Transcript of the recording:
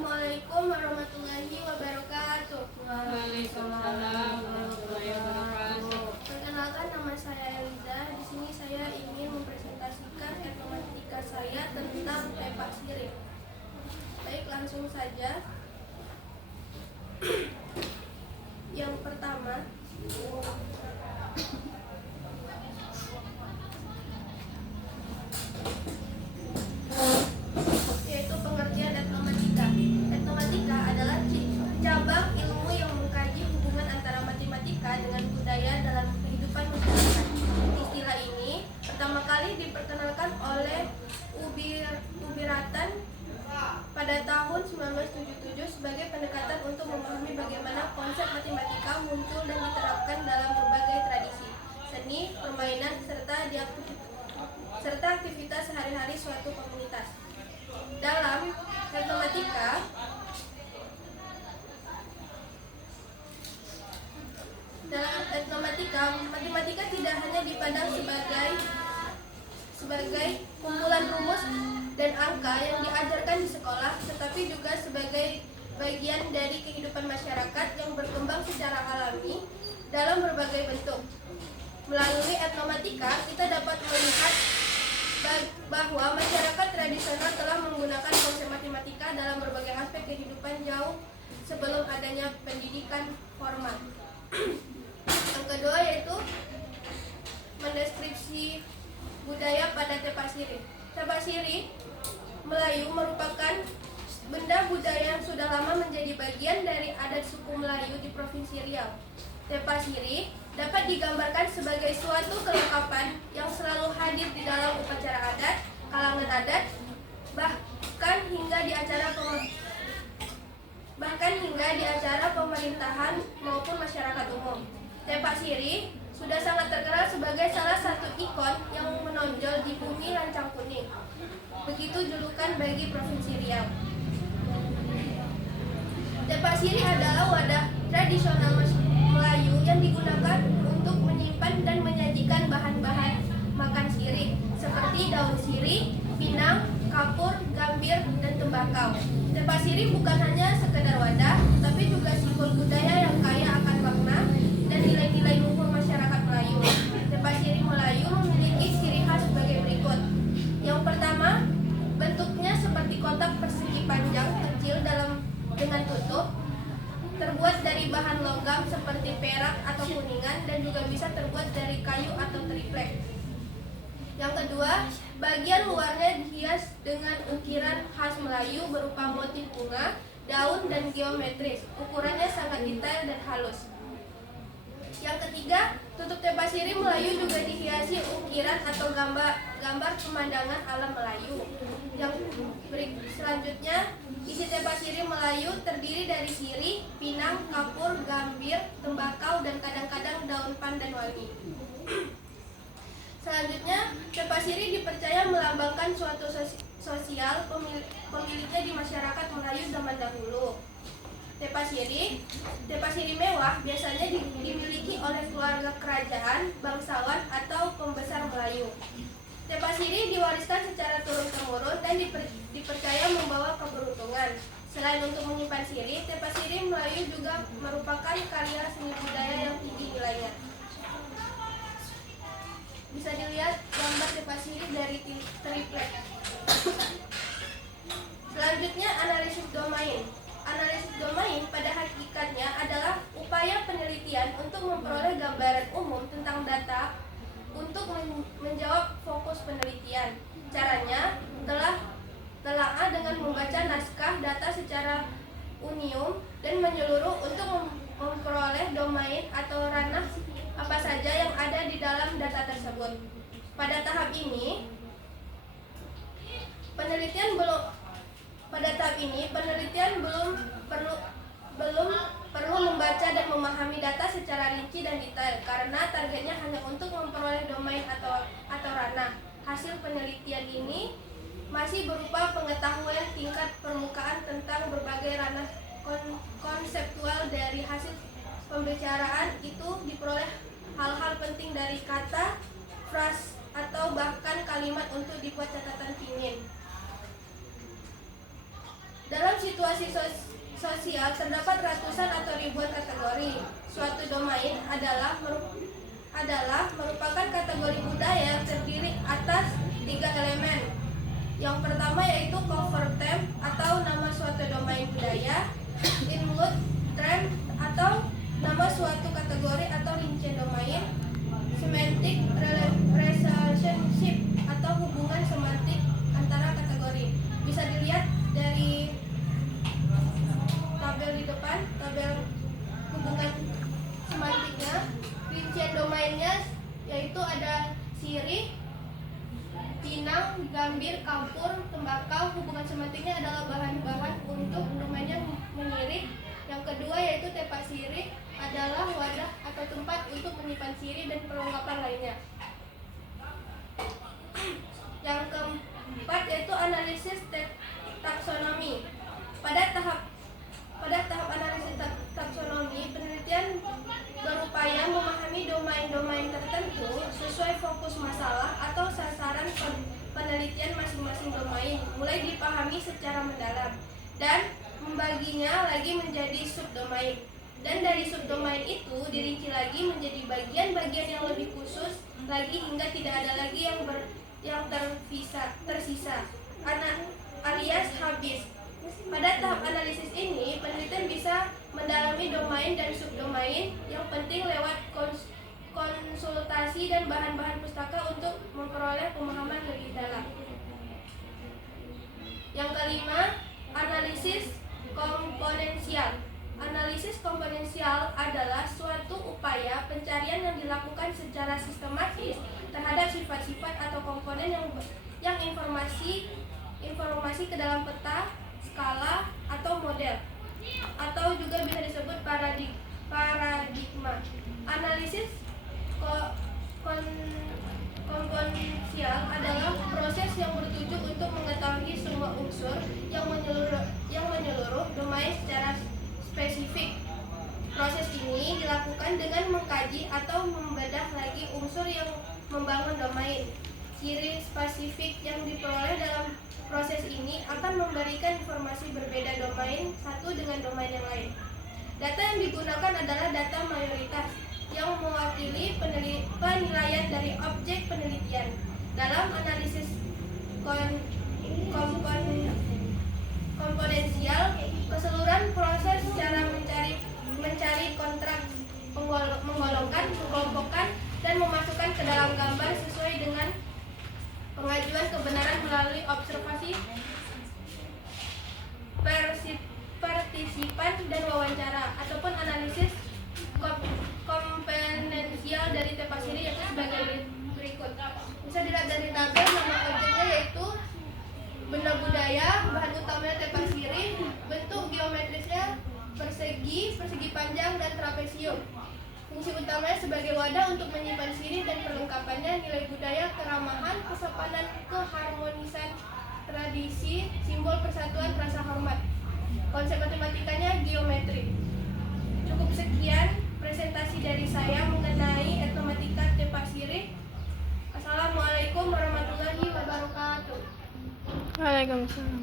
Assalamualaikum warahmatullahi wabarakatuh. Waalaikumsalam warahmatullahi wabarakatuh. Perkenalkan, nama saya Eliza. Di sini saya ingin mempresentasikan matematika saya tentang tepak sirip. Baik, langsung saja. Yang pertama, yaitu pengertian etnomatika. Etnomatika adalah cabang ilmu yang mengkaji hubungan antara matematika dengan budaya dalam kehidupan masyarakat. Istilah ini pertama kali diperkenalkan oleh Ubiratan pada tahun 1977 sebagai pendekatan untuk memahami bagaimana konsep matematika muncul dan diterapkan dalam berbagai tradisi, seni, permainan, serta aktivitas sehari-hari suatu komunitas. Dalam etnomatika, matematika tidak hanya dipandang sebagai kumpulan rumus dan angka yang diajarkan di sekolah, tetapi juga sebagai bagian dari kehidupan masyarakat yang berkembang secara alami dalam berbagai bentuk. Melalui etnomatika, kita dapat melihat bahwa masyarakat tradisional telah menggunakan konsep matematika dalam berbagai aspek kehidupan jauh sebelum adanya pendidikan formal. Yang kedua yaitu mendeskripsi budaya pada tepak sirip. Tepak sirip Melayu merupakan benda budaya yang sudah lama menjadi bagian dari adat suku Melayu di Provinsi Riau. Tepak sirip dapat digambarkan sebagai suatu kelengkapan yang selalu hadir di dalam upacara adat, kalangan adat, bahkan hingga di acara pemerintahan maupun masyarakat umum. Tepak sirip sudah sangat terkenal sebagai salah satu ikon yang menonjol di bumi lancang kuning. Begitu julukan bagi Provinsi Riau. Tepak sirip adalah wadah tradisional Melayu yang digunakan untuk menyimpan dan menyajikan bahan-bahan makan sirip seperti daun sirip, pinang, kapur, gambir, dan tembakau. Tepak sirip bukan hanya sekedar wadah, tapi juga simbol budaya yang kaya akan makna dan nilai-nilai luhur masyarakat Melayu. Tepak sirip Melayu memiliki ciri khas sebagai berikut. Yang pertama, bentuknya seperti kotak persegi panjang kecil dengan tutup, terbuat dari bahan logam seperti perak atau kuningan, dan juga bisa terbuat dari kayu atau triplek. Yang kedua, bagian luarnya dihias dengan ukiran khas Melayu berupa motif bunga, daun, dan geometris. Ukurannya sangat detail dan halus. Yang ketiga, tutup tepak sirip Melayu juga dihiasi ukiran atau gambar pemandangan alam Melayu. Yang selanjutnya, isi tepak sirip Melayu terdiri dari sirip, pinang, kapur, gambir, tembakau, dan kadang-kadang daun pandan wangi. Selanjutnya, tepak sirip dipercaya melambangkan suatu sosial pemiliknya di masyarakat Melayu zaman dahulu. Tepak sirip mewah biasanya dimiliki oleh keluarga kerajaan, bangsawan, atau pembesar Melayu. Tepak sirip diwariskan secara turun-temurun dan dipercaya membawa keberuntungan. Selain untuk menyimpan sirip, tepak sirip Melayu juga merupakan karya seni budaya yang tinggi nilainya. Bisa dilihat gambar tepak sirip dari triplek. Selanjutnya, analisis domain. Analisis domain pada hakikatnya adalah upaya penelitian untuk memperoleh gambaran umum tentang data untuk menjawab fokus penelitian. Caranya telah dengan membaca naskah data secara unium dan menyeluruh untuk memperoleh domain atau ranah apa saja yang ada di dalam data tersebut. Pada tahap ini, penelitian belum perlu membaca dan memahami data secara rinci dan detail karena targetnya hanya untuk memperoleh domain atau ranah. Hasil penelitian ini masih berupa pengetahuan tingkat permukaan tentang berbagai ranah konseptual. Dari hasil pembicaraan itu diperoleh hal-hal penting dari kata, frasa, atau bahkan kalimat untuk dibuat catatan pingin. Dalam situasi sosial terdapat ratusan atau ribuan kategori. Suatu domain adalah merupakan kategori budaya yang terdiri atas 3 elemen. Yang pertama yaitu cover term atau nama suatu domain budaya, include term atau nama suatu kategori atau rincian domain, semantic relationship atau hubungan semantik antara kategori. Bisa dilihat dari tabel di depan, tabel hubungan semantiknya. Rincian domainnya yaitu ada sirih, pinang, gambir, kapur, tembakau. Hubungan semantiknya adalah bahan-bahan untuk domainnya menyirik. Yang kedua yaitu tepak sirih adalah wadah atau tempat untuk menyimpan sirih dan perlengkapan lainnya. Yang keempat yaitu analisis taksonomi. Pada tahap analisis taksonomi, penelitian berupaya memahami domain-domain tertentu sesuai fokus masalah atau sasaran penelitian masing-masing domain, mulai dipahami secara mendalam dan membaginya lagi menjadi subdomain. Dan dari subdomain itu dirinci lagi menjadi bagian-bagian yang lebih khusus lagi hingga tidak ada lagi yang tersisa alias habis. Pada tahap analisis ini, penelitian bisa mendalami domain dan subdomain yang penting lewat konsultasi dan bahan-bahan pustaka untuk memperoleh pemahaman lebih dalam. Yang kelima, analisis komponensial. Analisis komponensial adalah suatu upaya pencarian yang dilakukan secara sistematis terhadap sifat-sifat atau komponen yang informasi ke dalam peta, skala, atau model, atau juga bisa disebut paradigma. Analisis komponensial adalah proses yang bertuju untuk mengetahui semua unsur yang menyeluruh domain secara spesifik. Proses ini dilakukan dengan mengkaji atau membedah lagi unsur yang membangun domain. Ciri spesifik yang diperoleh dalam proses ini akan memberikan informasi berbeda domain satu dengan domain yang lain. Data yang digunakan adalah data mayoritas yang mewakili penilaian dari objek penelitian. Dalam analisis komponensial, keseluruhan proses cara mencari kontrak, menggolongkan, mengelompokkan, dan memasukkan ke dalam gambar sesuai dengan pengajuan kebenaran melalui observasi partisipan dan wawancara, ataupun analisis komponensial dari tepak sirih yaitu sebagai berikut. Bisa dilihat dari tabel, nama objeknya yaitu benda budaya, bahan utamanya tepak sirih, bentuk geometrisnya persegi panjang dan trapesium. Fungsi utamanya sebagai wadah untuk menyimpan sirih dan perlengkapannya, nilai budaya, keramahan, kesopanan, keharmonisan, tradisi, simbol persatuan, rasa hormat. Konsep matematikanya geometri. Cukup sekian presentasi dari saya mengenai etnomatika tepak sirih. Assalamualaikum warahmatullahi wabarakatuh. Waalaikumsalam.